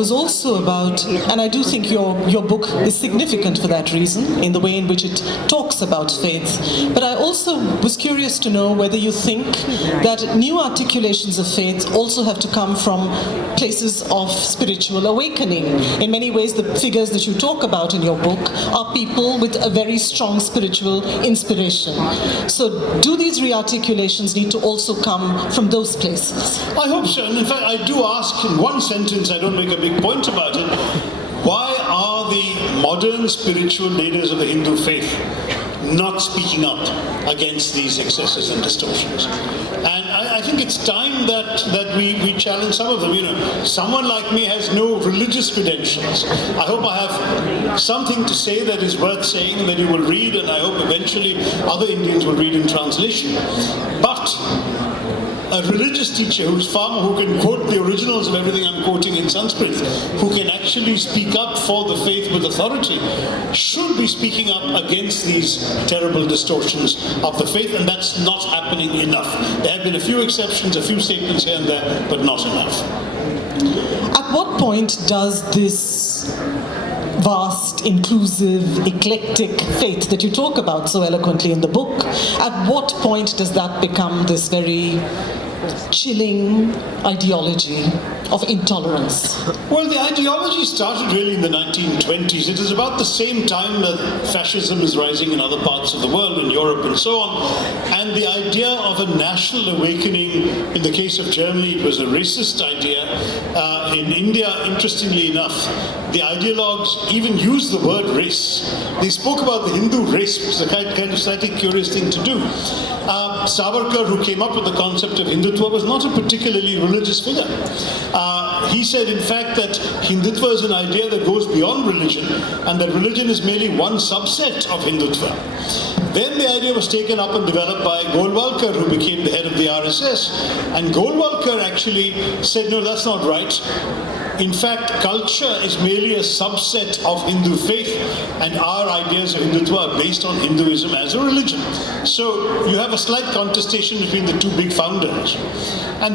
Was also about, and I do think your book is significant for that reason, in the way in which it talks about faith. But I also was curious to know whether you think that new articulations of faith also have to come from places of spiritual awakening. In many ways, the figures that you talk about in your book are people with a very strong spiritual inspiration. So do these re-articulations need to also come from those places? I hope so. And in fact, I do ask in one sentence, I don't make a big point about it, why are the modern spiritual leaders of the Hindu faith not speaking up against these excesses and distortions? And I think it's time that we challenge some of them. You know, someone like me has no religious credentials. I hope I have something to say that is worth saying, that you will read, and I hope eventually other Indians will read in translation. But a religious teacher who can quote the originals of everything I'm quoting in Sanskrit, who can actually speak up for the faith with authority, should be speaking up against these terrible distortions of the faith, and that's not happening enough. There have been a few exceptions, a few statements here and there, but not enough. At what point does this vast, inclusive, eclectic faith that you talk about so eloquently in the book, at what point does that become this very chilling ideology of intolerance? Well, the ideology started really in the 1920s. It is about the same time that fascism is rising in other parts of the world, in Europe and so on. And the idea of a national awakening, in the case of Germany, it was a racist idea. In India, interestingly enough, the ideologues even used the word race. They spoke about the Hindu race, which is a kind of slightly curious thing to do. Savarkar, who came up with the concept of Hindutva, was not a particularly religious figure. He said, in fact, that Hindutva is an idea that goes beyond religion, and that religion is merely one subset of Hindutva. Then the idea was taken up and developed by Golwalkar, who became the head of the RSS. And Golwalkar actually said, no, that's not right. In fact, culture is merely a subset of Hindu faith, and our ideas of Hindutva are based on Hinduism as a religion. So you have a slight contestation between the two big founders. And